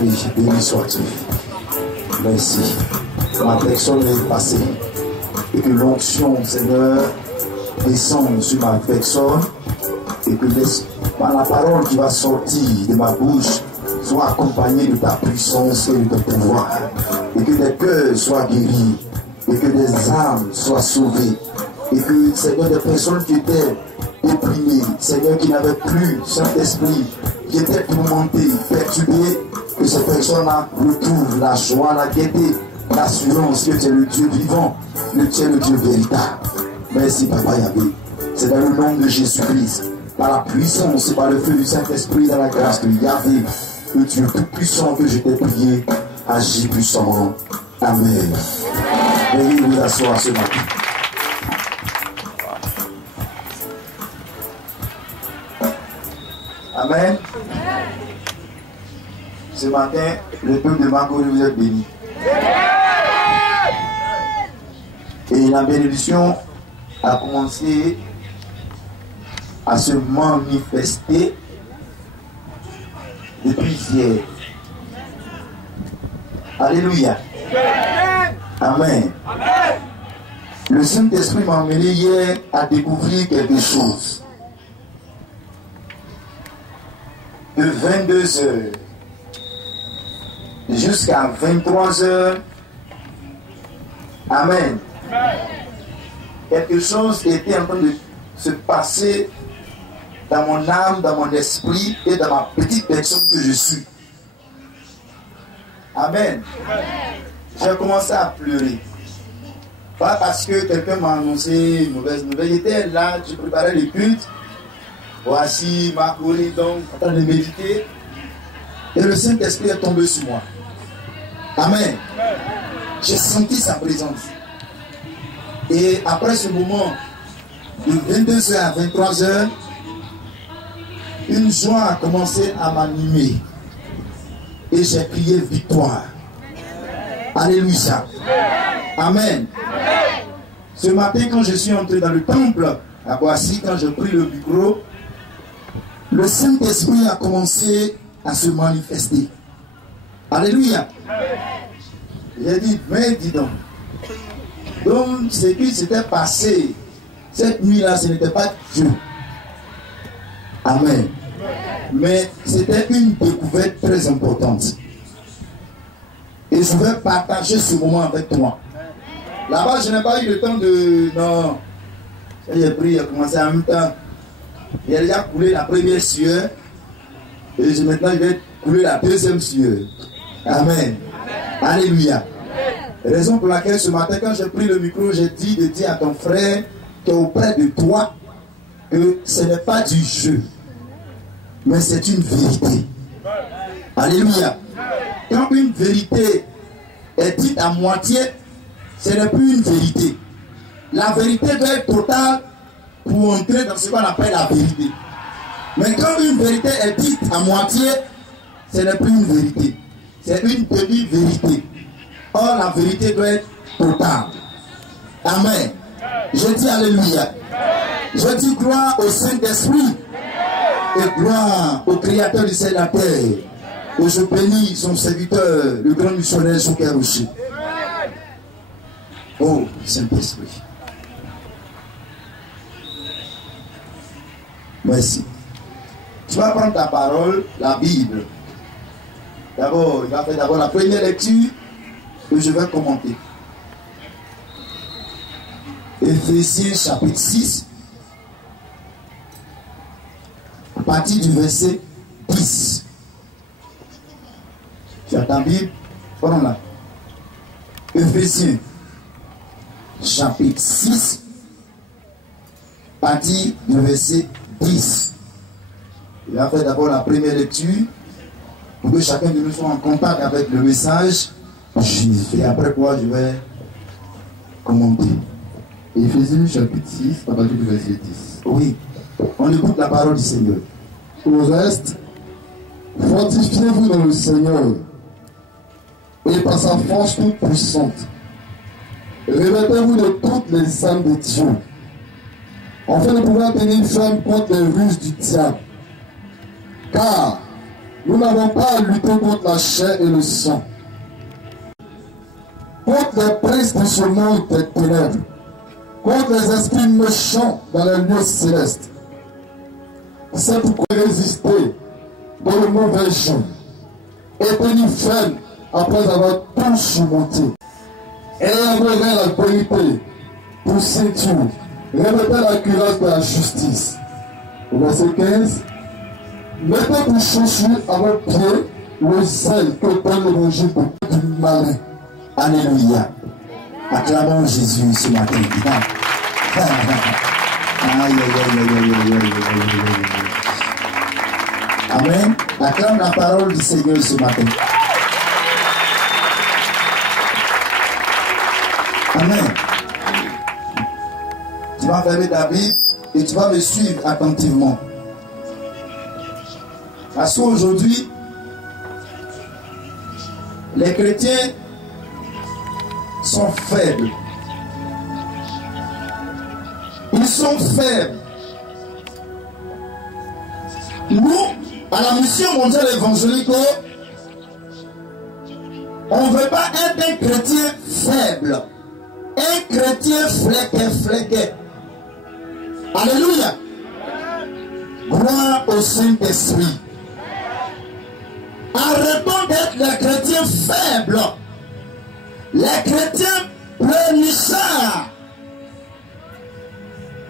Saint-Esprit, béni sois-tu. Merci. Ma personne est passée. Et que l'onction, Seigneur, descende sur ma personne. Et que la parole qui va sortir de ma bouche soit accompagnée de ta puissance et de ton pouvoir. Et que des cœurs soient guéris. Et que des âmes soient sauvées. Et que, Seigneur, des personnes qui étaient déprimées, Seigneur, qui n'avaient plus Saint-Esprit, qui étaient tourmentées, perturbées, que ces personnes-là retrouvent la joie, la gaieté, l'assurance que tu es le Dieu vivant, que tu es le Dieu véritable. Merci, Papa Yahvé. C'est dans le nom de Jésus-Christ, par la puissance et par le feu du Saint-Esprit, dans la grâce de Yahvé, le Dieu tout-puissant que je t'ai prié, agis puissamment. Amen. Veuillez vous asseoir ce matin. Amen. Ce matin, le peuple de Marco vous est béni. Et la bénédiction a commencé à se manifester depuis hier. Alléluia. Amen. Le Saint-Esprit m'a emmené hier à découvrir quelque chose. De 22h jusqu'à 23h. Amen. Quelque chose était en train de se passer dans mon âme, dans mon esprit et dans ma petite personne que je suis. Amen. J'ai commencé à pleurer. Pas parce que quelqu'un m'a annoncé une mauvaise nouvelle. J'étais là, je préparais le culte. Voici ma colère donc en train de méditer. Et le Saint-Esprit est tombé sur moi. Amen. J'ai senti sa présence. Et après ce moment, de 22h à 23h, une joie a commencé à m'animer. Et j'ai crié victoire. Alléluia. Amen. Ce matin, quand je suis entré dans le temple, à Boissy, quand j'ai pris le micro, le Saint-Esprit a commencé à se manifester. Alléluia. J'ai dit, mais dis donc. Donc, ce qui s'était passé cette nuit-là, ce n'était pas Dieu. Amen. Mais c'était une découverte très importante. Et je vais partager ce moment avec toi. Là-bas, je n'ai pas eu le temps de... Non. J'ai pris, j'ai commencé en même temps. Il a déjà coulé la première sueur. Et maintenant, je vais couler la deuxième sueur. Amen. Alléluia. Raison pour laquelle ce matin, quand j'ai pris le micro, j'ai dit de dire à ton frère qui est auprès de toi que ce n'est pas du jeu, mais c'est une vérité. Alléluia. Quand une vérité est dite à moitié, ce n'est plus une vérité. La vérité doit être totale pour entrer dans ce qu'on appelle la vérité. Mais quand une vérité est dite à moitié, ce n'est plus une vérité. C'est une demi-vérité. Or, la vérité doit être totale. Amen. Je dis Alléluia. Je dis gloire au Saint-Esprit et gloire au Créateur du ciel et de la terre. Et je bénis son serviteur, le grand missionnaire Souker Rocher. Oh, Saint-Esprit. Merci. Tu vas prendre ta parole, la Bible. D'abord, il va faire d'abord la première lecture que je vais commenter. Éphésiens chapitre 6, à partir du verset 10. Tu as ta Bible? Prenons-la. Éphésiens chapitre 6, à partir du verset 10. Il va faire d'abord la première lecture pour que chacun de nous soit en contact avec le message. Et après quoi je vais commenter. Éphésiens chapitre 6, à partir du verset 10. Oui, on écoute la parole du Seigneur. Au reste, fortifiez-vous dans le Seigneur et par sa force toute puissante. Revêtez-vous de toutes les armes de Dieu, afin de pouvoir tenir ferme contre les ruses du diable. Car Nous n'avons pas à lutter contre la chair et le sang, contre les princes de ce monde des ténèbres, contre les esprits méchants dans les lieux célestes. C'est pourquoi résister dans le mauvais jour et tenir ferme après avoir tout surmonté. Et avoir la vérité pour ceinture, revêtez la cuirasse de la justice. Au verset 15, mettez pour chaussure à vos pieds le zèle que donne l'évangile du malin. Alléluia. Acclamons Jésus ce matin. Aïe, aïe, aïe, aïe, aïe, aïe. Amen. Acclame la parole du Seigneur ce matin. Amen. Tu vas fermer ta Bible et tu vas me suivre attentivement. Parce qu'aujourd'hui, les chrétiens sont faibles. Ils sont faibles. Nous, à la mission mondiale évangélique, on ne veut pas être un chrétien faible. Un chrétien fléqué. Alléluia. Gloire au Saint-Esprit. Arrêtons d'être les chrétiens faibles. Les chrétiens pleurnichards.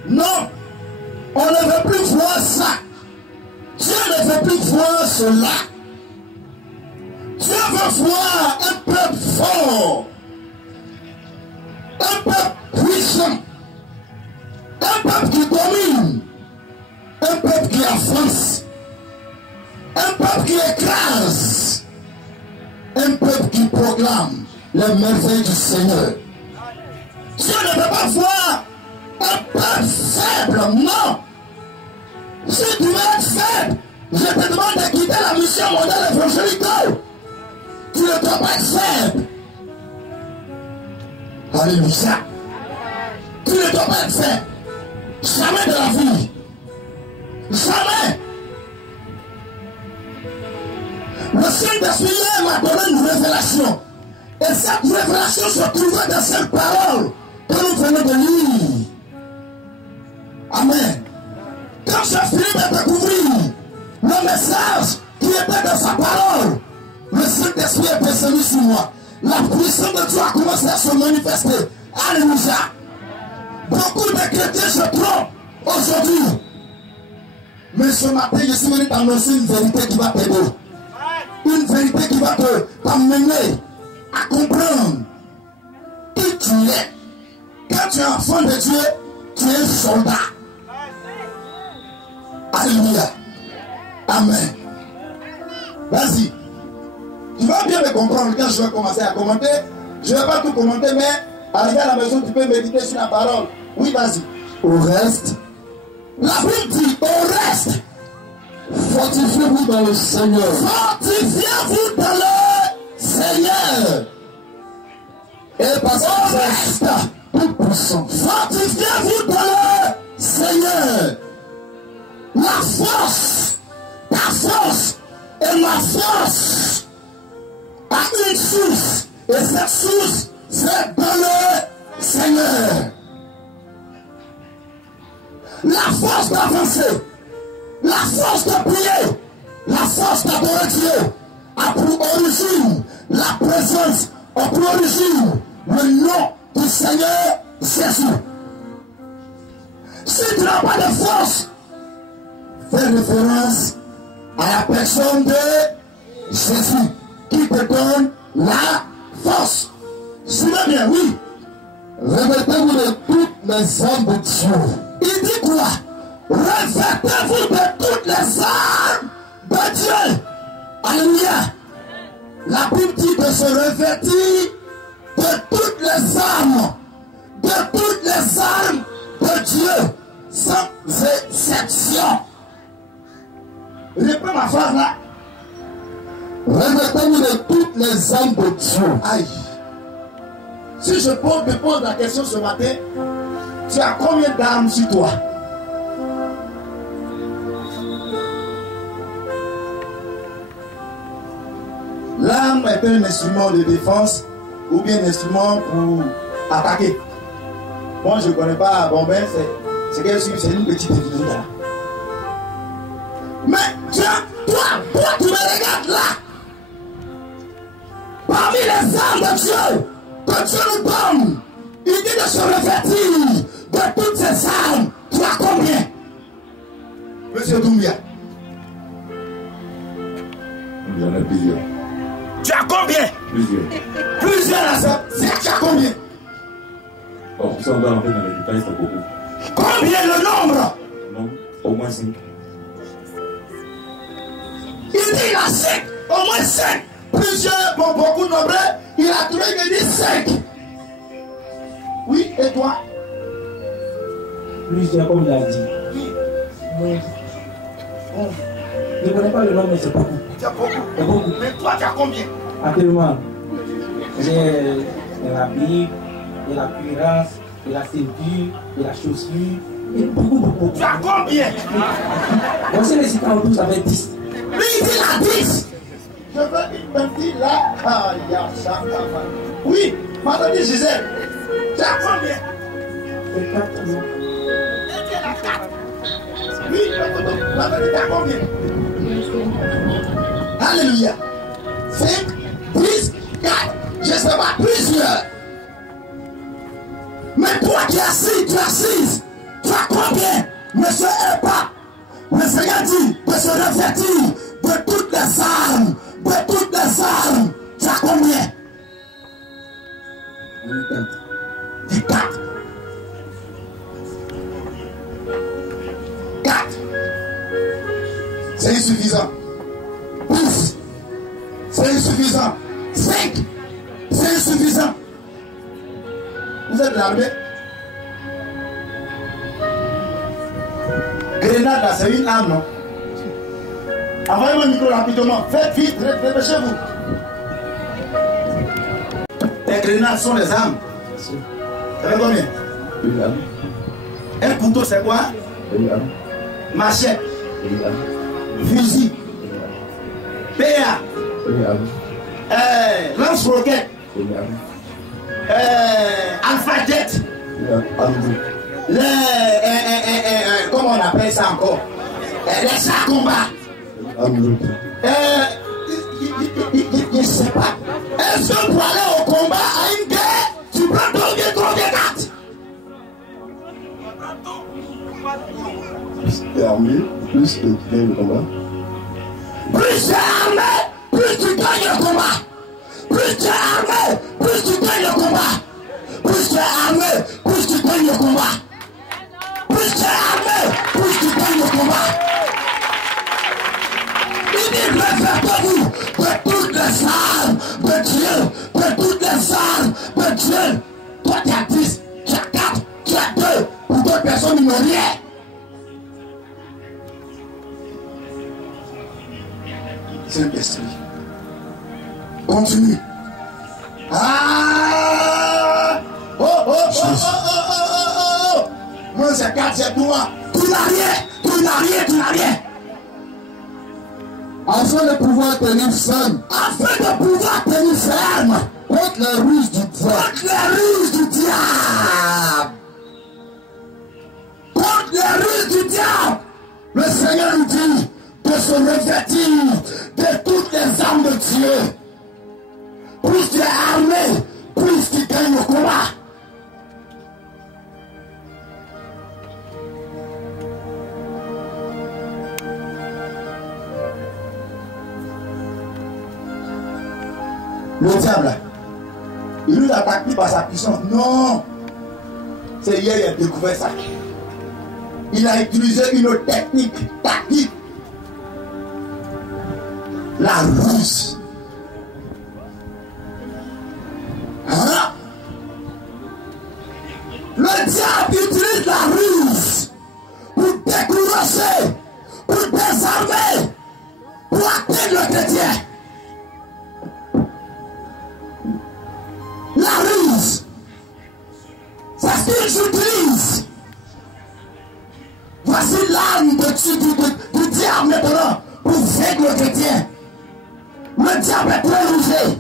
Non, on ne veut plus voir ça. Dieu ne veut plus voir cela. Dieu veut voir un peuple fort, un peuple puissant, un peuple qui domine, un peuple qui avance, un peuple qui écrase, un peuple qui proclame les merveilles du Seigneur. Dieu ne veut pas voir un peuple faible, non. Si tu veux être faible, je te demande de quitter la mission mondiale évangélique. Tu ne dois pas être faible. Alléluia. Tu ne dois pas être faible. Jamais de la vie. Jamais. Le Saint-Esprit m'a donné une révélation. Et cette révélation se trouvait dans cette parole que nous venons de lire. Amen. Quand j'ai fini de découvrir le message qui était dans sa parole, le Saint-Esprit est descendu sur moi. La puissance de Dieu a commencé à se manifester. Alléluia. Beaucoup de chrétiens se trompent aujourd'hui. Mais ce matin, je suis venu t'annoncer une vérité qui va t'aider. Une vérité qui va t'amener à comprendre qui tu es. Quand tu es enfant de Dieu, tu es un soldat. Alléluia. Amen. Vas-y. Tu vas bien me comprendre quand je vais commencer à commenter. Je ne vais pas tout commenter, mais arrivé à la maison, tu peux méditer sur la parole. Oui, vas-y. Au reste, la Bible dit, au reste, fortifiez-vous dans le Seigneur. Fortifiez-vous dans le Seigneur. Et par au reste, toute puissance. Fortifiez-vous dans le Seigneur. La force, ta force et ma force a une source. Et cette source, c'est dans le Seigneur. La force d'avancer, la force de prier, la force d'adorer Dieu a pour origine la présence, a pour origine le nom du Seigneur Jésus. Si tu n'as pas de force, fais référence à la personne de Jésus qui te donne la force. Suivez bien, oui. Revêtez-vous de toutes les armes de Dieu. Il dit quoi? Revêtez-vous de toutes les armes de Dieu. Alléluia. La Bible dit de se revêtir de toutes les armes. De toutes les armes de Dieu. Sans exception. Reprends ma phrase là. Revêtez-vous de toutes les armes de Dieu. Aïe. Si je te pose la question ce matin, tu as combien d'armes sur toi? l'arme est un instrument de défense ou bien un instrument pour attaquer. Moi, je ne connais pas. Bon, ben, c'est une petite église là. Mais toi, tu me regardes là. Parmi les armes de Dieu, que Dieu nous donne, il dit de se revêtir de toutes ces armes. Tu as combien? Monsieur Doumbia. J'en ai plusieurs. Tu as combien? Plusieurs. Plusieurs là, ça. Tu as combien? Bon, si on va rentrer dans les détails, c'est beaucoup. Combien le nombre? Non, au moins 5. Il dit il a 5, au moins 5. Plusieurs, bon, beaucoup nombreux, il a trouvé qu'il dit 5. Oui, et toi? Plusieurs, comme il a dit. Mais, je ne connais pas le nom, mais c'est beaucoup. Tu as beaucoup. C'est beaucoup. Mais toi, tu as combien? Actuellement, j'ai la Bible, j'ai la cuirasse, j'ai la ceinture, j'ai la chaussure, et beaucoup. Tu as combien? Voici les citants autour, ça fait 10. Lui, il dit la 10. Je veux une petite là. Ah, ça. Oui, madame Gisèle, tu as combien? C'est 4 mois. Oui, madame, tu as combien? Alléluia. 5, 10, 4, je ne sais pas, plusieurs. Mais toi qui es assis, tu as combien? Monsieur Epa, le Seigneur dit de se revêtir de toutes les armes, Tu as combien? 4. 4. C'est insuffisant. 10. C'est insuffisant. 5. C'est insuffisant. Vous êtes l'armée? Grenade là, c'est une arme, non? Envoyez-moi le micro rapidement. Faites vite, dépêchez-vous. Les grenades sont des armes. Ça fait combien? Une arme. Un couteau, c'est quoi? Une arme. Machette. Une arme. Fusil. PA. Une arme. Lance-roquette. Une arme. Alpha Jet. Une arme. Comment on appelle ça encore? Les chars combat. Je ne sais pas. Est-ce que pour aller au combat à une guerre, tu prends ton carte? Plus tu es armé, plus tu gagnes le combat. Plus tu es armé, plus tu gagnes le combat. Plus tu es armé, plus tu gagnes le combat. Plus tu es armé, plus tu gagnes le combat. Plus tu es armé, plus tu gagnes le combat. Il dit revêtez-vous de toutes les armes de Dieu, de toutes les armes de Dieu. Toi tu as 10, tu as 4, tu as 2, pour d'autres personnes ils n'ont rien. Saint-Esprit. Continue. Ah! Oh! Moi c'est 4, c'est toi. Tu n'as rien. Afin de pouvoir tenir ferme. Contre les ruses du diable. Le Seigneur nous dit de se revêtir de toutes les armes de Dieu. Plus tu es armé, plus tu gagnes le combat. Le diable, il nous attaque plus par sa puissance. Non. C'est hier qu'il a découvert ça. Il a utilisé une technique tactique. La ruse. Hein? Le diable utilise la ruse pour décourager, pour désarmer, pour atteindre le chrétien. La ruse, c'est ce qu'ils utilisent. Voici l'arme du diable maintenant pour vaincre le chrétien. Le diable est terrorisé.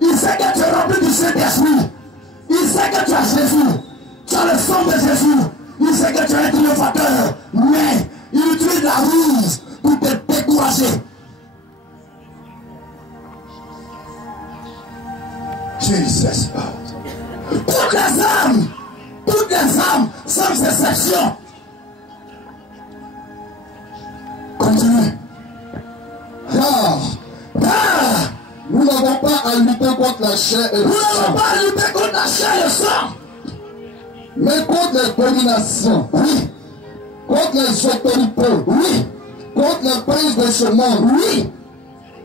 Il sait que tu es rempli du Saint-Esprit. Il sait que tu as Jésus. Tu as le sang de Jésus. Il sait que tu es un triomphateur. Mais il utilise la ruse pour te décourager. Jesus. Toutes les âmes, sans exception. Continue. Nous n'avons pas à lutter contre la chair et le sang. Nous n'avons pas à lutter contre la chair et le sang. Mais contre les dominations. Oui. Contre les autorités. Oui. Contre les princes de ce monde. Oui.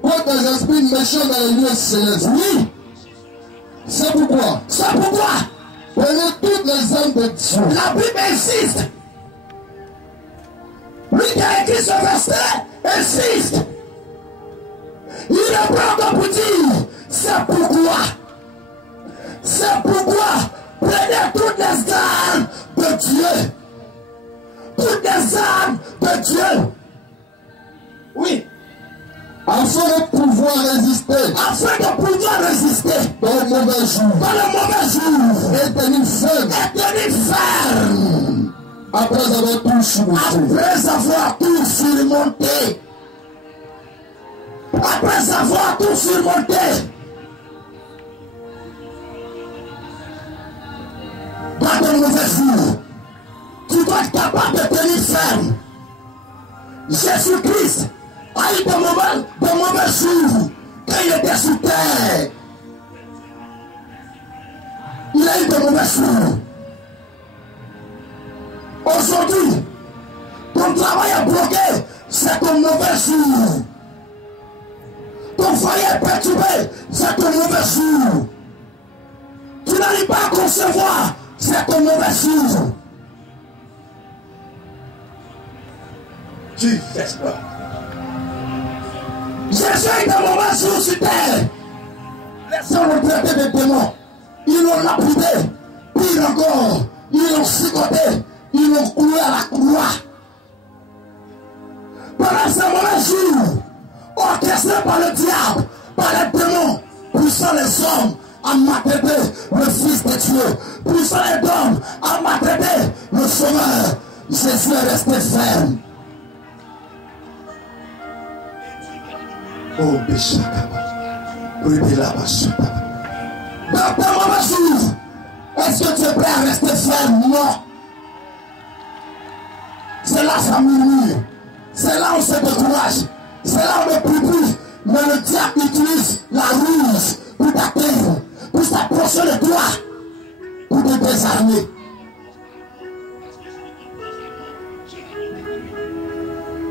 Contre les esprits méchants dans les lieux célestes. Oui. C'est pourquoi. Prenez toutes les âmes de Dieu. La Bible insiste. Lui qui a écrit ce verset insiste. Il reprend encore pour dire, c'est pourquoi prenez toutes les âmes de Dieu. Toutes les âmes de Dieu. Oui. Afin de pouvoir résister. Dans le mauvais jour. Et tenir ferme. Après avoir tout surmonté. Dans le mauvais jour, tu dois être capable de tenir ferme. Jésus-Christ a eu de mauvais jours quand il était sous terre. Il a eu de mauvais jours. Aujourd'hui, ton travail est bloqué, c'est ton mauvais jour. Ton foyer est perturbé, c'est ton mauvais jour. Tu n'arrives pas à concevoir, c'est ton mauvais jour. Tu fais ça. Jésus est un mauvais jour sur terre. Les hommes l'ont traité de démons. Ils l'ont lapidé. Pire encore, ils l'ont sicoté. Ils l'ont cloué à la croix. Pendant ce mauvais jour, orchestré par le diable, par les démons, poussant les hommes à maltraiter le Fils de Dieu, poussant les hommes à maltraiter le Sauveur, Jésus est resté ferme. Oh, Béchakaba, dans ta mauvais jour, est-ce que tu es prêt à rester ferme? Non. C'est là ça murmure. C'est là où on se décourage. C'est là où on est plus. Mais le diable utilise la ruse pour t'atteindre, pour s'approcher de toi, pour te désarmer.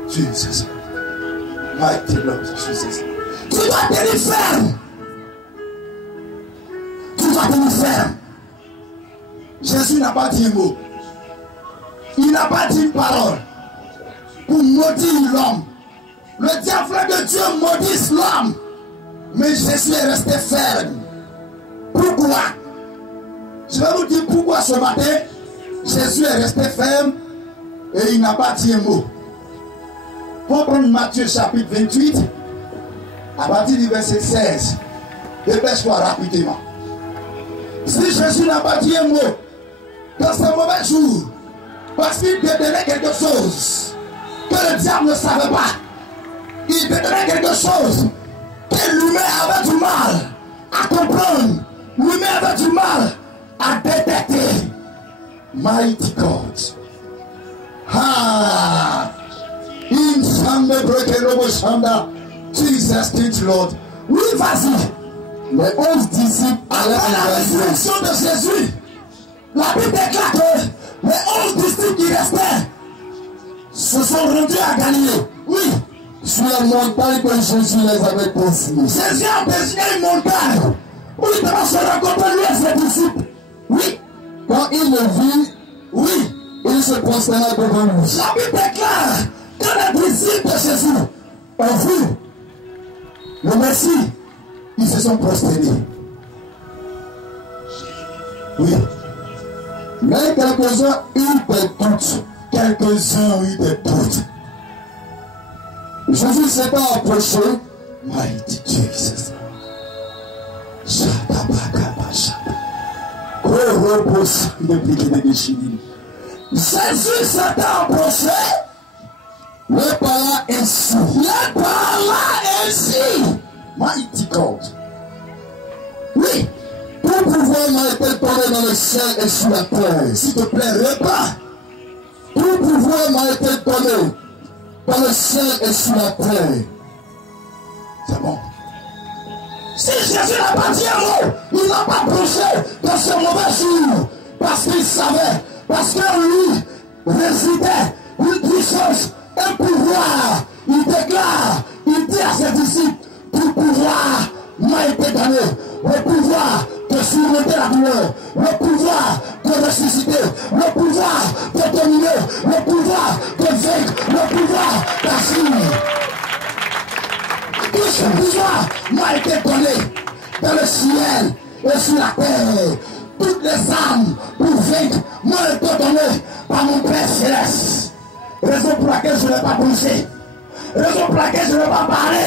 Jesus. Mighty Lord Jesus. Tu dois tenir ferme. Jésus n'a pas dit un mot. Il n'a pas dit une parole pour maudire l'homme. Le diable de Dieu maudisse l'homme. Mais Jésus est resté ferme. Pourquoi? Je vais vous dire pourquoi ce matin Jésus est resté ferme et il n'a pas dit un mot. Pour prendre Matthieu chapitre 28, à partir du verset 16, dépêche-toi rapidement. Si Jésus n'a pas dit un mot dans ce mauvais jour, parce qu'il détenait quelque chose que le diable ne savait pas, il détenait quelque chose que l'humain avait du mal à comprendre, l'humain avait du mal à détecter. Mighty God. In Samba Brekerobo Shanda, Jesus teach Lord. Oui, vas-y. Les 11 disciples allaient à la résurrection de Jésus. La Bible déclare que les 11 disciples qui restaient se sont rendus à Galilée. Oui. Sur la montagne que Jésus les avait désignés. Jésus a désigné une montagne où il devait se rencontrer lui et ses disciples. Oui. Quand il le vit, oui, il se prosterna devant lui. La Bible déclare que les disciples de Jésus ont vu le Messie. Ils se sont prosternés. Oui. Mais quelques-uns eurent des doutes. Jésus s'était approché Mighty Jesus. Jésus s'est approché. Le parla ainsi. Le parla ainsi. Mighty God. Oui. Tout pouvoir m'a été donné dans le ciel et sur la terre. S'il te plaît, repas. Tout pouvoir m'a été donné dans le ciel et sur la terre. C'est bon. Si Jésus n'a pas dit un mot, il n'a pas prêché dans ce mauvais jour. Parce qu'il savait, parce qu'en lui résidait une puissance, un pouvoir. Il déclare, il dit à ses disciples, tout pouvoir m'a été donné. Le pouvoir de surmonter la douleur, le pouvoir de ressusciter, le pouvoir de dominer, le pouvoir de vaincre, le pouvoir d'agir. Tout ce pouvoir m'a été donné dans le ciel et sur la terre. Toutes les armes pour vaincre m'ont été données par mon Père Céleste. Raison pour laquelle je n'ai pas poussé. Raison pour laquelle je n'ai pas parlé.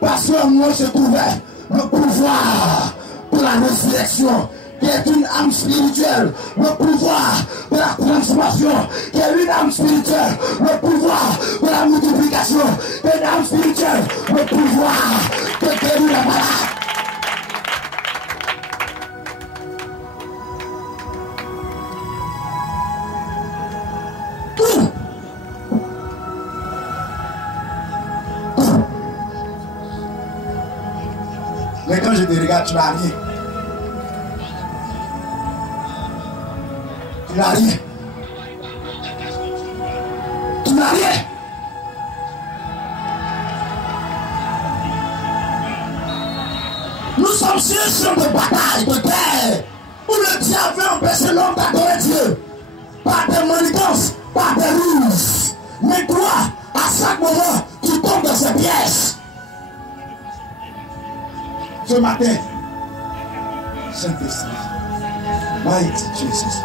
Parce que moi se trouvait le pouvoir de la résurrection, qui est une âme spirituelle, le pouvoir de la transformation, qui est une âme spirituelle, le pouvoir de la multiplication, qui est une âme spirituelle, le pouvoir de guérir les malades. Tout. Mais quand je te regarde, tu n'as rien. Tu n'as rien. Tu n'as rien. Nous sommes sur un champ de bataille, de guerre, où le diable veut empêcher l'homme d'adorer Dieu. Par des manigances, par des ruses. Mais toi, à chaque moment, tu tombes dans ces pièges. Ce matin, Saint-Esprit, Mighty Jesus.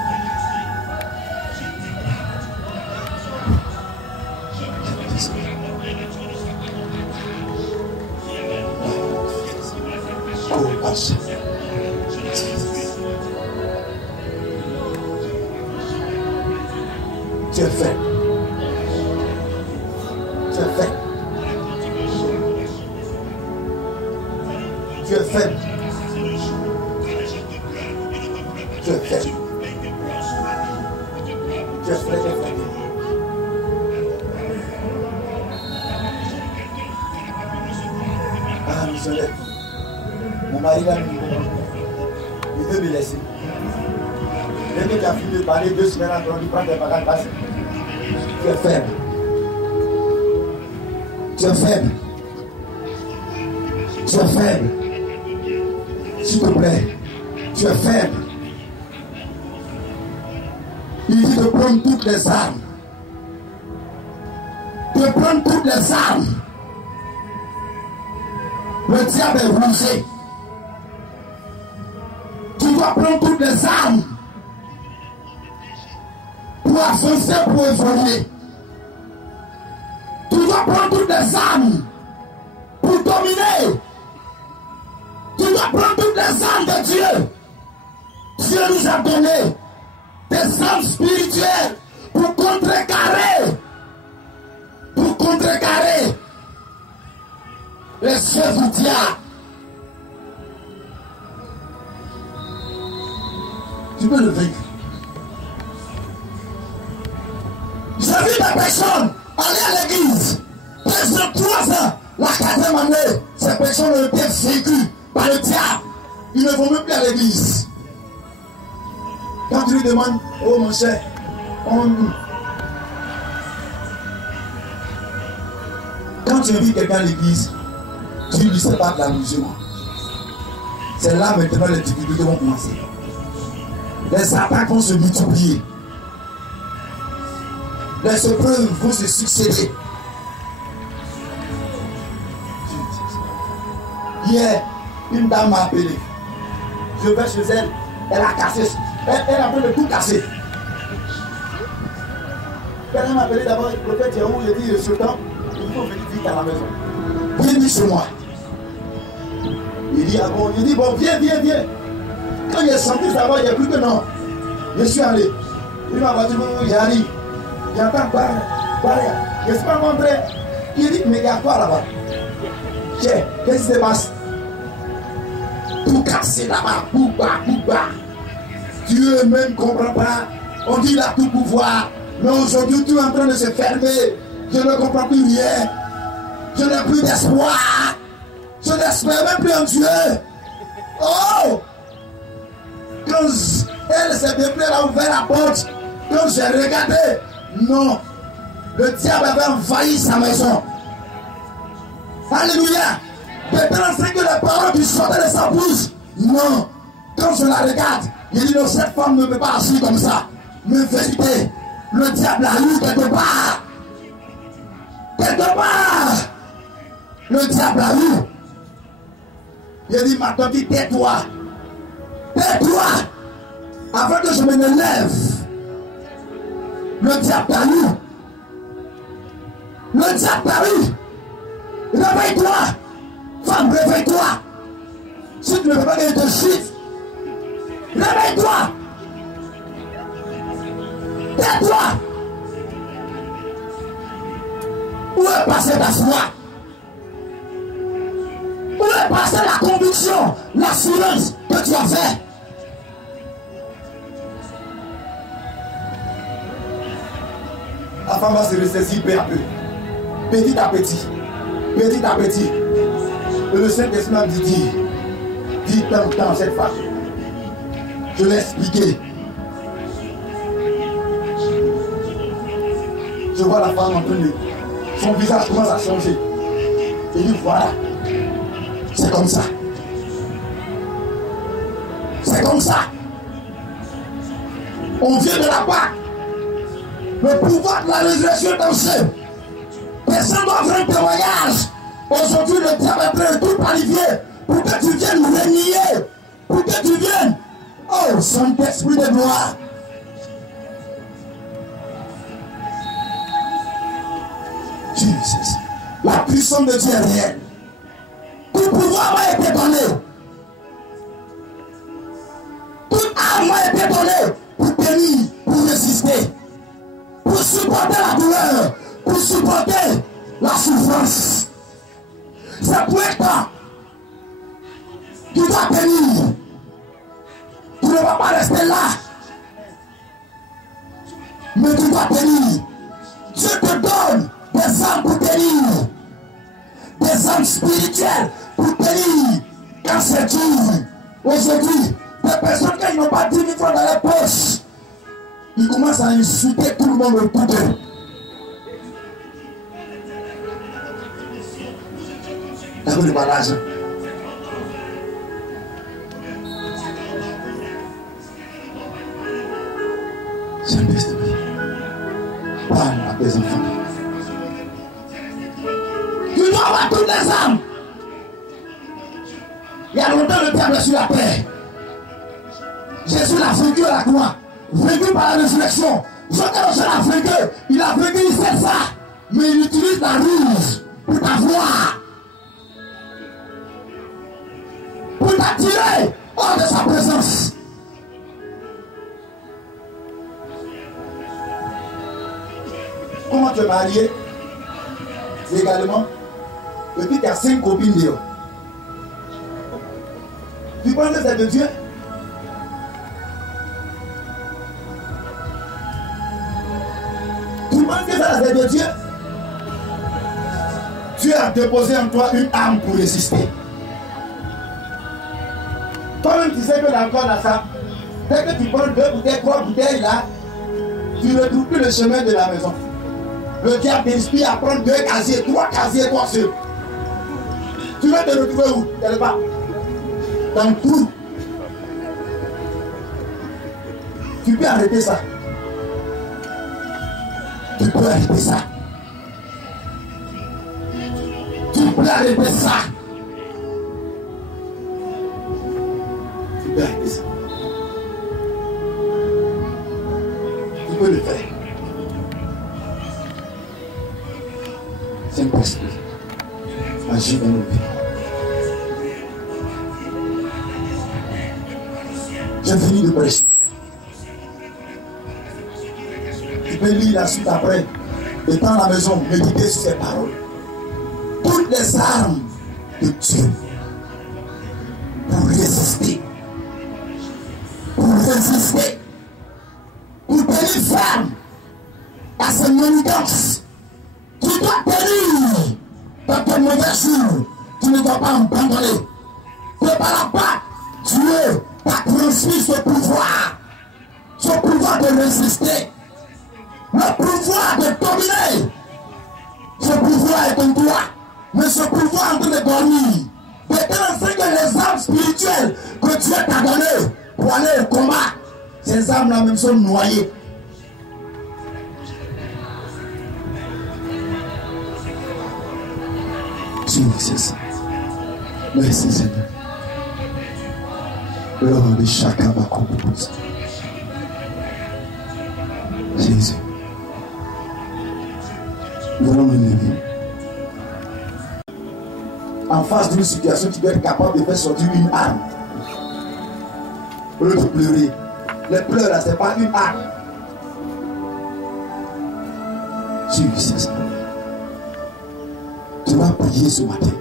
Tu es fait. Tu es fait. Tu es faible. Tu es faible. Tu es faible. Ah, nous sommes là. Mon mari là, il veut me laisser. Dès que tu as fini de parler 2 semaines après, tu prends tes bagages, passe. Tu es faible. Tu es faible. Tu es faible. S'il te plaît, tu es faible. Il dit de prendre toutes les armes. De prendre toutes les armes. Le diable est rouge. Tu dois prendre toutes les armes pour avancer, pour évoluer. Tu dois prendre toutes les armes pour dominer. Tu dois prendre toutes les armes de Dieu. Dieu nous a donné des armes spirituelles pour contrecarrer les œuvres du diable. Tu peux le vaincre. J'ai vu des personnes aller à l'église, 3 ans, la 4e année, ces personnes ont été vaincues par le diable. Ils ne vont même plus à l'église. Quand tu lui demandes, oh mon cher, quand tu invites quelqu'un à l'église, tu ne lui sais pas de la musulmane. C'est là maintenant les difficultés vont commencer. Les attaques vont se multiplier. Les épreuves vont se succéder. Hier, une dame m'a appelé. Je vais chez elle, elle a cassé. Elle a fait de tout casser. Elle m'a appelé d'abord, le prophète Yahou, il dit, sultan, il faut venir vite à la maison. Viens chez moi. Il dit, ah bon, il dit, bon, viens, viens, viens. Quand il est senti ça va, il n'y a plus que non. Je suis allé. Il m'a dit, j'arrive. J'entends barrière. Je ne suis pas montré. Il dit, mais il y a quoi là-bas? Qu'est-ce qui se passe? Tout cassé là-bas, tout bas. Dieu même ne comprend pas. On dit il a tout pouvoir. Mais aujourd'hui, tout est en train de se fermer. Je ne comprends plus rien. Je n'ai plus d'espoir. Je n'espère même plus en Dieu. Oh! Quand elle s'est déplacée, elle a ouvert la porte. Quand j'ai regardé, non. Le diable avait envahi sa maison. Alléluia. Peut-être que les paroles qui sortaient de sa bouche. Non. Quand je la regarde, il dit non, cette femme ne peut pas agir comme ça. Mais vérité, le diable a eu quelque part. Quelque part. Le diable a eu. Il dit maintenant, tais-toi. Tais-toi. Avant que je me lève. Le diable a eu. Le diable a eu. Réveille-toi. Femme, réveille-toi. Si tu ne veux pas gagner de chute, réveille-toi. Tais-toi. Où est passée ta foi? Où est passée la conviction, l'assurance que tu as fait? La femme va se ressaisir peu à peu. Petit à petit. Petit à petit. Et le Saint-Esprit m'a dit, dis tant cette femme. Je l'ai expliqué. Je vois la femme en train de... Son visage commence à changer. Et dit, voilà. C'est comme ça. C'est comme ça. On vient de la part. Le pouvoir de la résurrection est en jeu. Personne doit faire un témoignage. Aujourd'hui, le diable est prêt de tout planifier pour que tu viennes renier. Pour que tu viennes. Oh, Saint-Esprit de gloire. Jesus. La puissance de Dieu est réelle. Tout pouvoir m'a été donné. Toute arme m'a été donnée pour tenir, pour résister, pour supporter la douleur, pour supporter la souffrance. C'est pour toi. Tu dois tenir. Tu ne vas pas rester là. Mais tu dois tenir. Dieu te donne des armes pour tenir. Des armes spirituelles pour tenir. Quand c'est dur. Aujourd'hui, des personnes qui n'ont pas 10 000 francs dans les poches, ils commencent à insulter tout le monde autour d'eux. T'as vu le barrage? Saint-Esprit, parle à tes enfants. Tu dois avoir toutes les âmes. Il y a longtemps le diable est sur la terre. Jésus l'a vaincu à la croix, vaincu par la résurrection. Jean l'a vaincu, il a vaincu, il sait ça. Mais il utilise la ruse pour t'avoir. Pour t'attirer hors de sa présence. Comment tu es marié? Légalement. Et puis tu as 5 copines dehors. Tu penses que c'est de Dieu? Tu penses que ça c'est de Dieu? Dieu a déposé en toi une âme pour résister. Toi-même tu sais que l'alcool a ça. Dès que tu prends 2 bouteilles, 3 bouteilles là, tu ne trouves plus le chemin de la maison. Le diable t'inspire à prendre 2 casiers, 3 casiers, toi seul. Tu vas te retrouver où? Quelque part. Dans tout. Tu peux arrêter ça. Tu peux arrêter ça. Tu peux arrêter ça. Tu peux arrêter ça. Tu peux le faire. Saint-Esprit, agis dans nos vies. J'ai fini de prêcher. Tu peux lire la suite après. Étant à la maison, méditer sur ces paroles. Toutes les armes de Dieu pour résister. Pour résister. Pour tenir ferme à ces manigances. Tu dois tenir dans tes mauvais jours. Tu ne dois pas abandonner. Prépare pas. Dieu t'a transmis ce pouvoir de résister, le pouvoir de dominer. Ce pouvoir est en toi, mais ce pouvoir est en train de dormir. De telle sorte que les armes spirituelles que Dieu t'a données pour aller au combat, ces armes-là même sont noyées. Jesus. Merci Seigneur. Lors de chacun va composer. Jésus. Nous allons nous lever. En face d'une situation, tu dois être capable de faire sortir une arme. Au lieu de pleurer. Les pleurs là, ce n'est pas une arme. Jesus. Tu vas prier ce matin.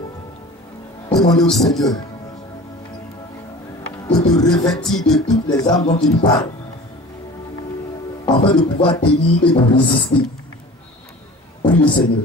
Demandez au Seigneur de te revêtir de toutes les armes dont il parle, afin de pouvoir tenir et de résister. Prie le Seigneur.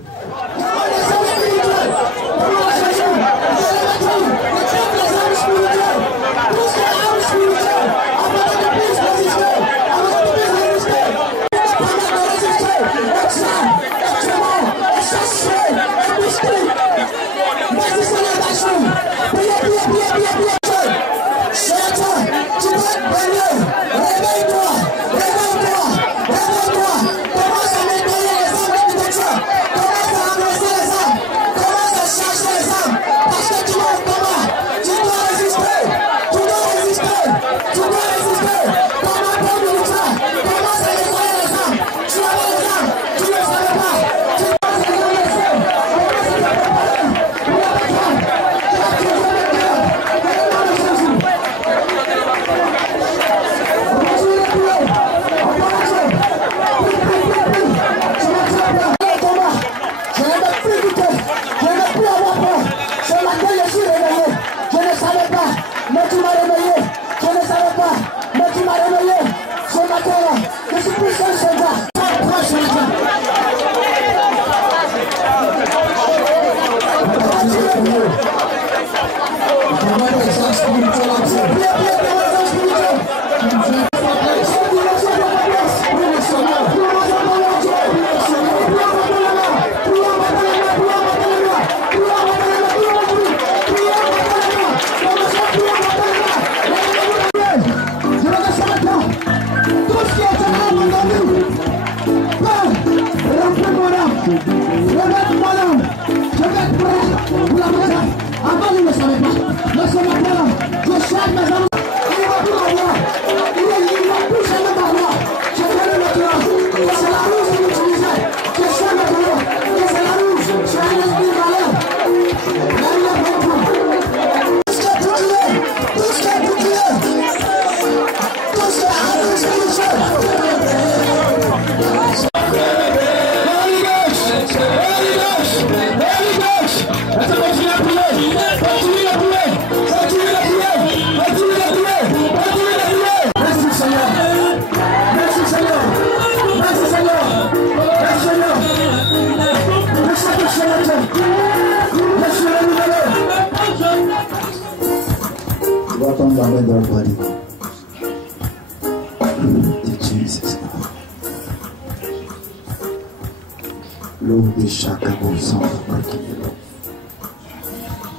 L'eau de chaque absent.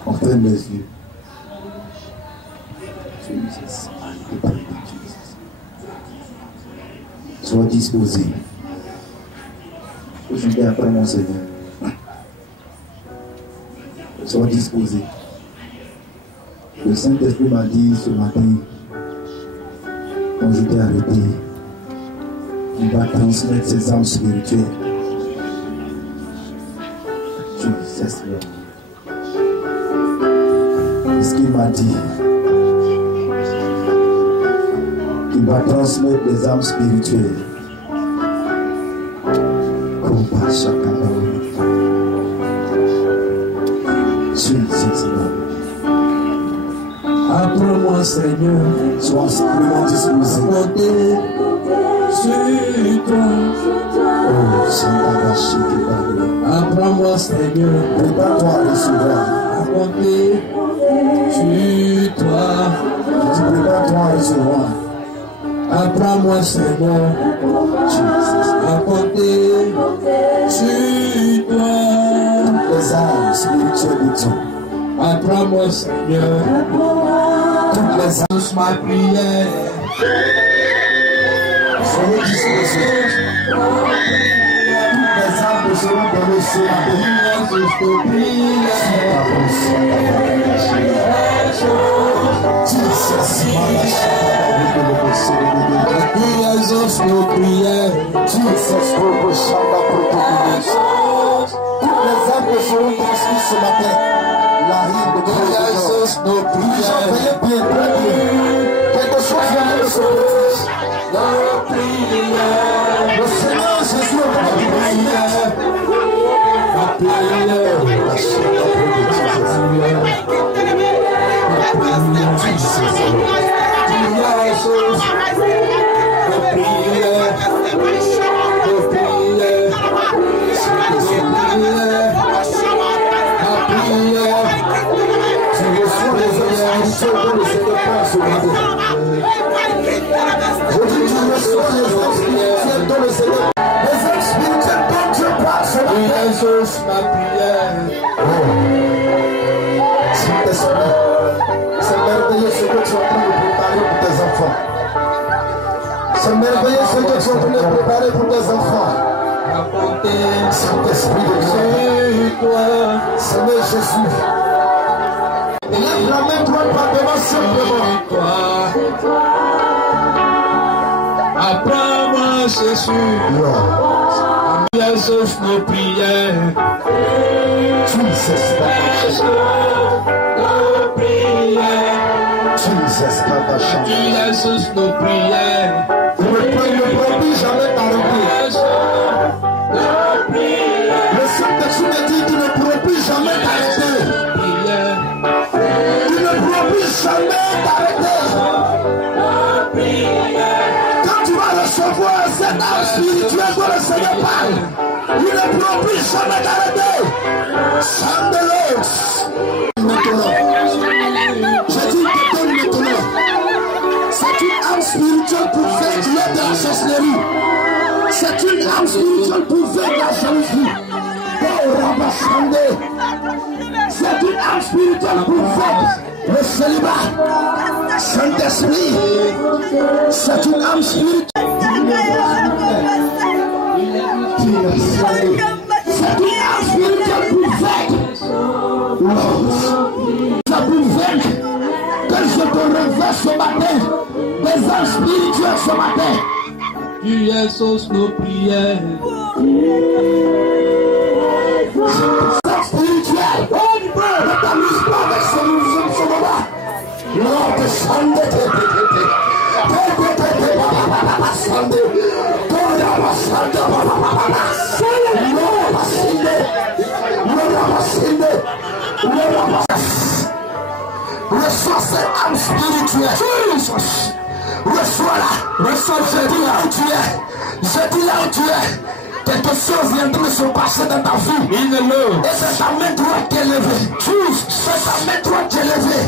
On ferme les yeux. Jesus. Sois disposé. Aujourd'hui après mon Seigneur. Sois disposé. Le Saint-Esprit m'a dit ce matin, quand j'étais arrêté, il va transmettre ses âmes spirituelles. Jesus, Lord. Ce qu'il m'a dit, Il va transmettre les âmes spirituelles. Apprends-moi, Seigneur, sois simplement disposé. Compter sur toi. Apprends-moi, Seigneur, prépare-toi à recevoir. À compter sur toi. Tu prépare-toi à recevoir. Apprends-moi, Seigneur, à compter sur toi. Les âmes spirituelles de Dieu. Apprends-moi, Seigneur, toutes les âmes, ma prière. soyez disposés. Toutes les âmes seront dans le exauce nos prières. Toutes les âmes seront transmises ce matin. La rime de Dieu nos prières. Veuillez bien, très bien. Quelque chose vient de se produire. Le Seigneur Jésus est la prière. La prière. C'est merveilleux ce que tu es en train de préparer pour tes enfants. C'est merveilleux ce que tu es en train de préparer pour tes enfants. Saint-Esprit de Dieu, Seigneur Jésus, lève la main droite par devant simplement. Apprends-moi, Jésus, exauce nos prières. Jesus, Tu exauces nos prières. Ne promis jamais t'arrêter. Le Saint-Esprit me dit tu ne promis jamais t'arrêter. Tu ne promis jamais t'arrêter. Quand tu vas recevoir cette âme spirituelle dont le Seigneur parle, tu ne promis jamais t'arrêter. Maintenant, je dis maintenant, c'est une âme spirituelle pour faire du de la sorcellerie. C'est une âme spirituelle pour faire de la jalousie. C'est une âme spirituelle pour faire le célibat. Saint-Esprit, c'est une âme spirituelle. C'est une âme spirituelle pour faire. Ça pour faire que je te révèle ce matin des âmes spirituelles ce matin. Tu exauces nos prières. Âmes spirituelles, ne t'amuse pas avec ce moment. Lord, reçois cette âme spirituelle. Reçois-la. Je dis là où tu es. Je dis là où tu es. Quelque chose viendra de se passer dans ta vie. Et c'est ta main droite qui est levée. C'est ta main droite qui est levée.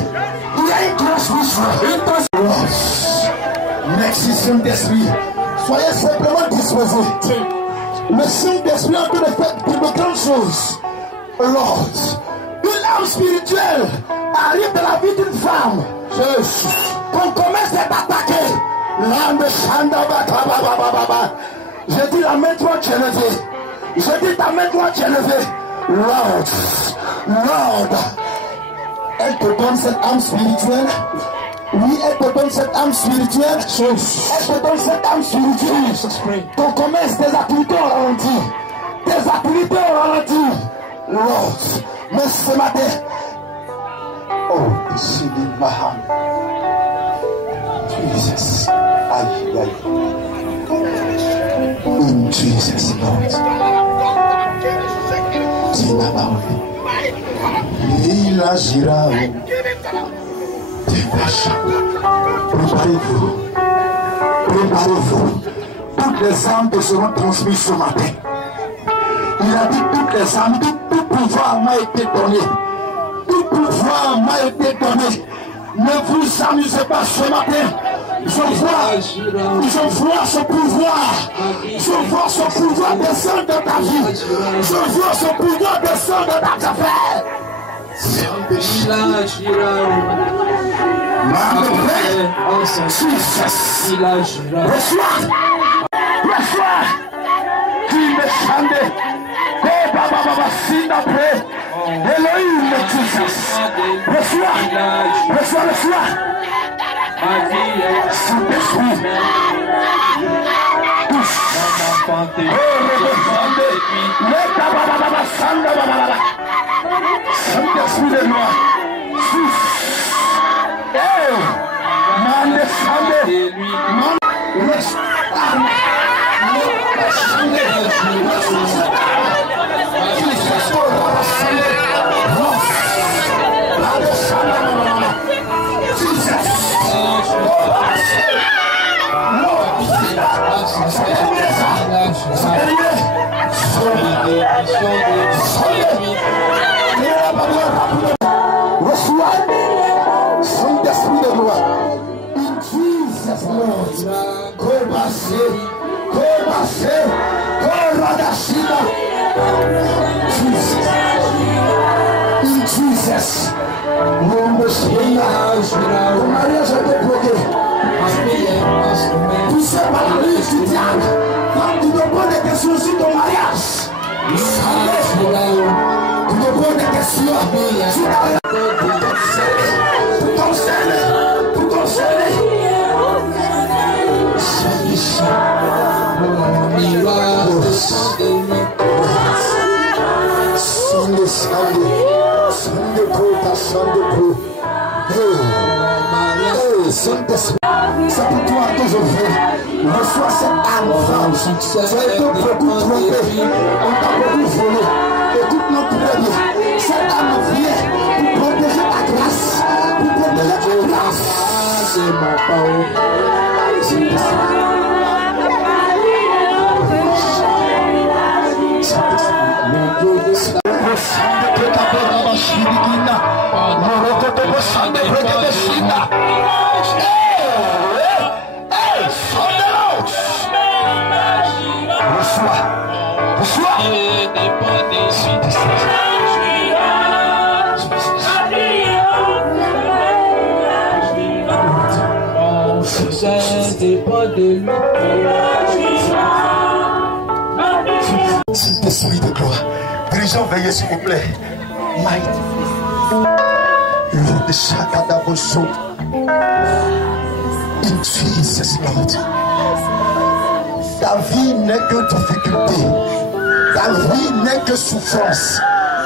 Il y a une transmission. Merci Saint-Esprit. Soyez simplement disposés. Le Saint-Esprit est en train de faire de grandes choses. Lord, une âme spirituelle arrive dans la vie d'une femme. Qu'on commence à t'attaquer. Je dis la main droite qui est levée. Je dis ta main droite qui est levée. Lord, elle te donne cette âme spirituelle. Oui, elle te donne cette âme spirituelle. Elle te donne cette âme spirituelle. Qu'on commence tes activités au ralenti. Tes activités au ralenti. Lord, mais ce matin, oh, Jesus, Aïe, aïe. In Jesus' Lord. Il agira des péchés. Préparez-vous. Préparez-vous. Toutes les âmes te seront transmises ce matin. Il a dit toutes les âmes, tout pouvoir m'a été donné. Tout pouvoir m'a été donné. Ne vous amusez pas ce matin. Je vois ce pouvoir. Je vois ce pouvoir descendre dans ta vie. Je vois ce pouvoir descendre dans ta affaire. Reçois. Qui me chante. Elohim Jesus. Reçois. Saint-Esprit. Saint-Esprit de loi. Reçois Saint-Esprit de loi. In Jesus' name. In Jesus. Ton mariage a été bloqué. Tu sais par la liste du diable. Quand tu te poses des questions sur ton mariage, tu te poses des questions sur ta mariage. Pour concerner. Saint-Esprit, c'est pour toi que je veux. Reçois cette âme femme. Tu as été beaucoup trompé. On t'a beaucoup volé. Écoute-moi très bien. Cette âme vient pour protéger ta grâce. Pour protéger ta grâce. C'est ma parole. Saint-Esprit de gloire. Dirigeants, veillez s'il vous plaît. Lord de Shakadaboso. In Jesus' Lord. Ta vie n'est que difficulté. Ta vie n'est que souffrance.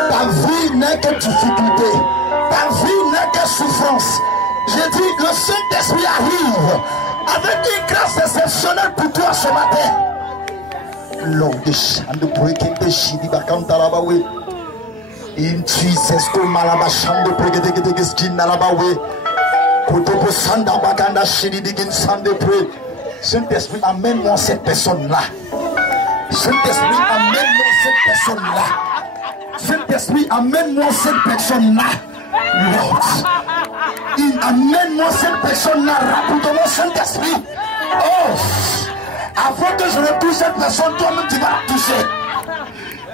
Ta vie n'est que difficulté. Ta vie n'est que souffrance. J'ai dit, le Saint-Esprit arrive avec une grâce exceptionnelle pour toi ce matin. Lord de Shakadaboso. Shidibakantarabawe. In Jesus' Malabashando Pregedegedegeskindalabawe. Kotobosanda Baganda Shididigin Sande Pre. Saint-Esprit, amène-moi cette personne-là. Saint-Esprit, amène-moi cette personne-là. Saint-Esprit, amène-moi cette personne-là. Lord, amène-moi cette personne-là. Rapidement, Saint-Esprit. Oh, avant que je ne touche cette personne, toi-même tu vas la toucher.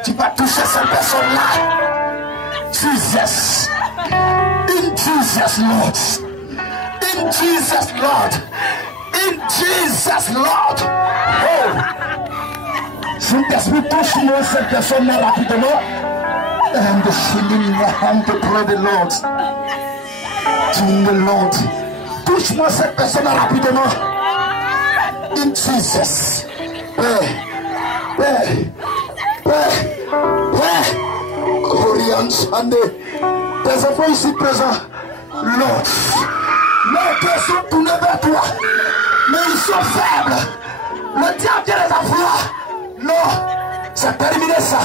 Tu vas toucher cette personne-là. Jesus. In Jesus, Lord. In Jesus, Lord. In Jesus, Lord. Oh. Saint-Esprit, touche-moi cette personne-là rapidement. And the feeling hand to pray the Lord. To the Lord. Touche-moi cette personne-là rapidement. In Jesus. Tes enfants ici présents, Lord, Leurs cœurs sont tournés vers toi. Mais ils sont faibles. Le diable vient les avoir. Non, c'est terminé ça.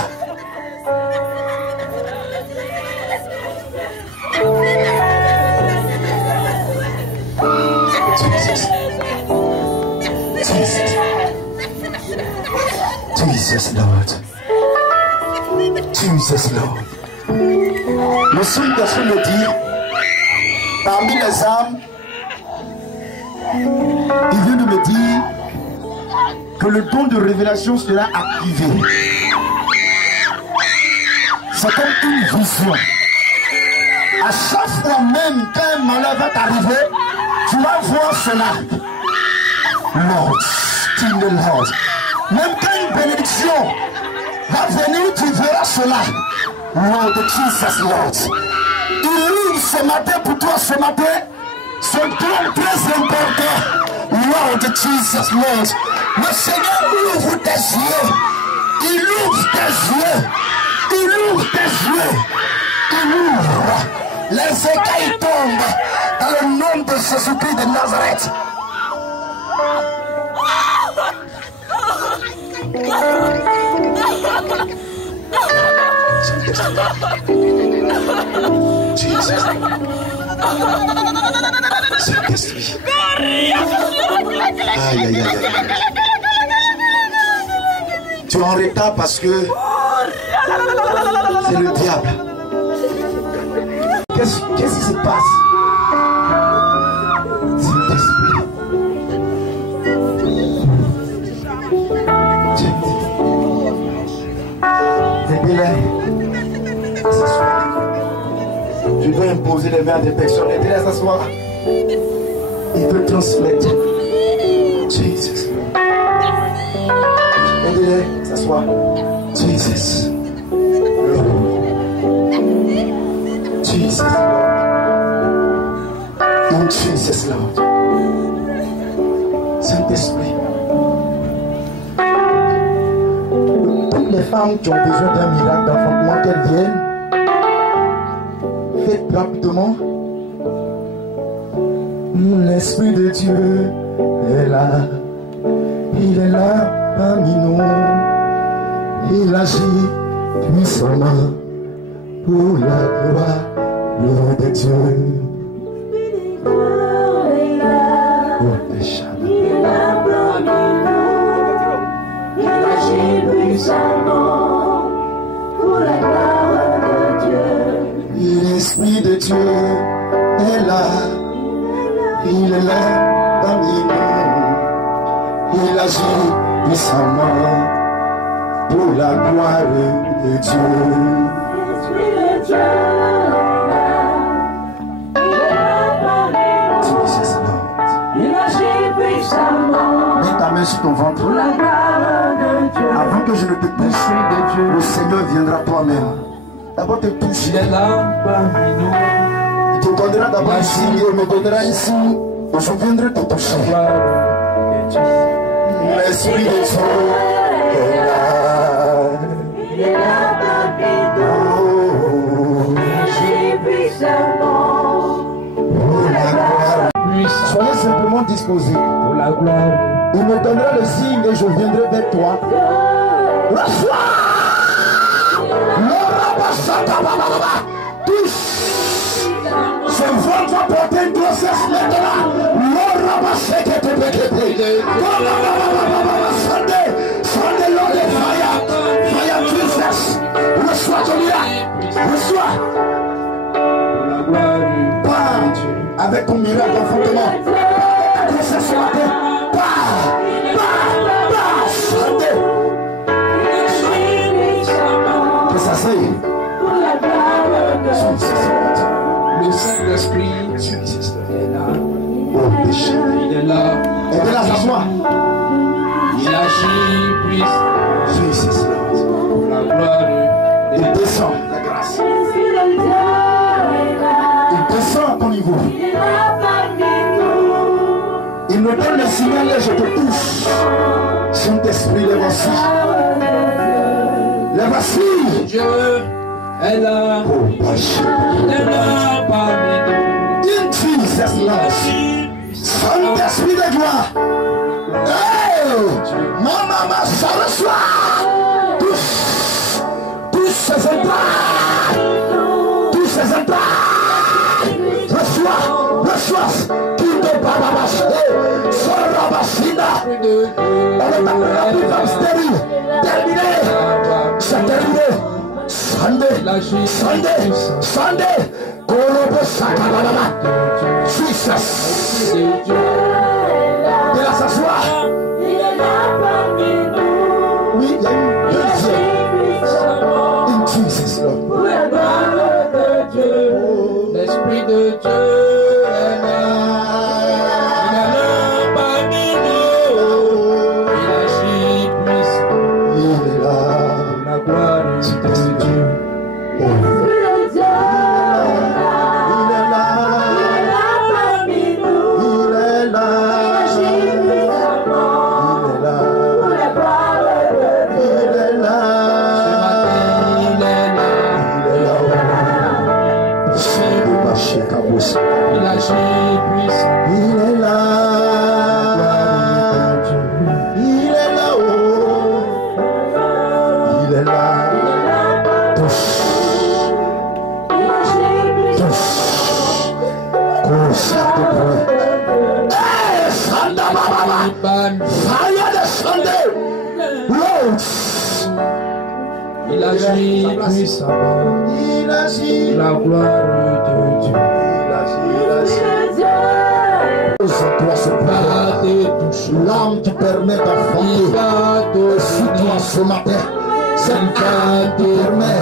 Jesus Lord. Jesus Lord. Le Saint-Esprit me dit, parmi les âmes, il vient de me dire que le don de révélation sera activé. C'est comme une vision. À chaque fois même qu'un malheur va t'arriver, tu vas voir cela. Lord, King the Lord. Même quand une bénédiction va venir, tu verras cela. Lord Jesus Lord. Il ouvre ce matin pour toi, ce matin, ce don très important. Lord Jesus Lord. Le Seigneur ouvre tes yeux. Il ouvre tes yeux. Il ouvre tes yeux. Il ouvre. Les écailles tombent dans le nom de Jésus-Christ de Nazareth. Saint-Esprit. Aïe, aïe, aïe, aïe. Tu es en retard parce que c'est le diable. Qu'est-ce qui se passe? Saint-Esprit. Aidez-les à s'asseoir. Je dois imposer les mains à des personnes. Aidez-les à s'asseoir. Il peut transmettre. Jesus. Aidez-les à s'asseoir. Jesus. Jesus Lord. In Jesus Lord. Saint-Esprit. Toutes les femmes qui ont besoin d'un miracle d'enfantement, qu'elles viennent. Faites rapidement. L'Esprit de Dieu est là. Il est là parmi nous. Il agit puissamment pour la gloire de Dieu. Il a parmi nous. Il agit puissamment pour la gloire de Dieu. L'Esprit de Dieu est là. Il est là parmi nous. Il agit puissamment pour la gloire de Dieu. L'Esprit de Dieu est là. Il est là parmi nous. Il agit puissamment. Mets ta main sur ton ventre. Pour la gloire de Dieu. Avant que je ne te touche, le Seigneur viendra toi-même. D'abord te touche. Il est là parmi nous. Il te donnera d'abord ici, il me donnera ici. Je viendrai te toucher. L'Esprit de Dieu est là. Il est là parmi nous. Il agit puissamment. Pour la gloire. Soyez simplement disposés. Pour la gloire. Il me donnera le signe et je viendrai vers toi. Reçois. Touche. Ce ventre va porter une grossesse maintenant. Sondez l'eau de fire. Fire Jesus. Reçois ton miracle. Reçois. Pour la gloire. Pars avec ton miracle d'enfantement. Grossesse ce matin. Pars. Sondez. Que ça s'aille. Le Saint-Esprit est là. Il est là. Aidez-la à s'asseoir. Il agit Jesus Lord. pour la gloire. Il descend la grâce. Il descend à ton niveau. Il me donne le signal et je te touche. Saint-Esprit, les voici. Les voici. Dieu est là. Oh, Il est là parmi nous. in Jesus' Il name. agit soif qui te barabashe. Sorabashina. On est appelé à une femme stérile. Terminé. C'est terminé. Sunday. Kolobo Sakabalaba. Jesus. De la s'asseoir. Oui, il y a une deuxième. In Jesus, Lord. L'Esprit de Dieu est là. Il est là parmi nous. Il agit puissant. Il est là. La gloire de Dieu. Il agit puissant. Il est là. Il est là-haut. Il est là. Touche. Hey, Sanda Baba. Fire de Sunday. Lord. Il agit puissamment. Il agit. La gloire de Dieu. Toi ce pouvoir, l'âme qui permet d'enfanter, sur toi ce matin, cette âme qui permet,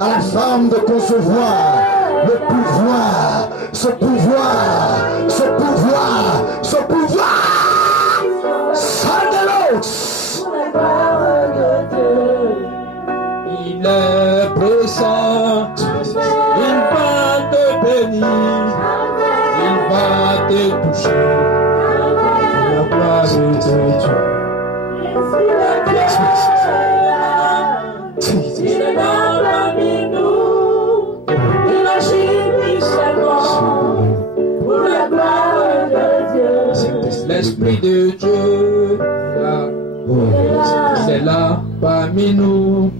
à la femme de concevoir le pouvoir, ce pouvoir, sans de l'autre. Il est présent. Il va te bénir, il va te toucher. La gloire de Dieu. Il est là parmi nous, il agit puissamment pour la gloire de Dieu. L'Esprit de Dieu c'est là parmi nous,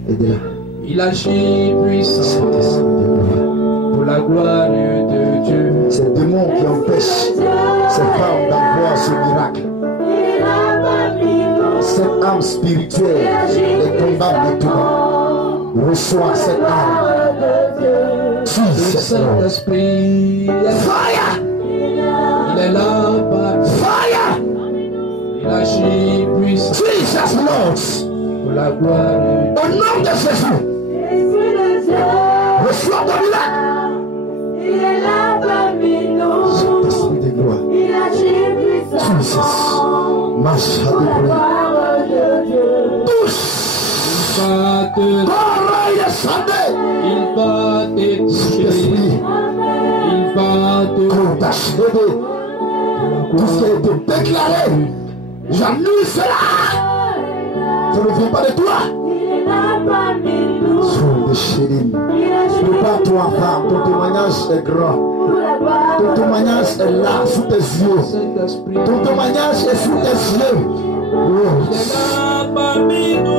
il agit puissamment. La gloire de Dieu. Ces démons qui empêchent ces femmes d'avoir ce miracle. Cette âme spirituelle, les combats de tout. Reçois cette âme. Le Saint-Esprit. Fire! Il est là bas. Fire! Il agit puissant. Jesus Lord. Pour la gloire de Dieu. Au nom de Jésus. Reçois ton miracle. Il est là parmi nous. Esprit de gloire. Il agit puissamment. Marche Pour la gloire de Dieu. touche. Il va te Il va te toucher. Il va te d'achever tout ce qui a été déclaré. J'annule cela. Ça ne vient pas de toi. Il est là parmi nous. Sois déchiré. Prépare-toi, femme. Ton témoignage est grand. Ton témoignage est là, sous tes yeux. Ton témoignage est sous tes yeux. Il est là parmi nous.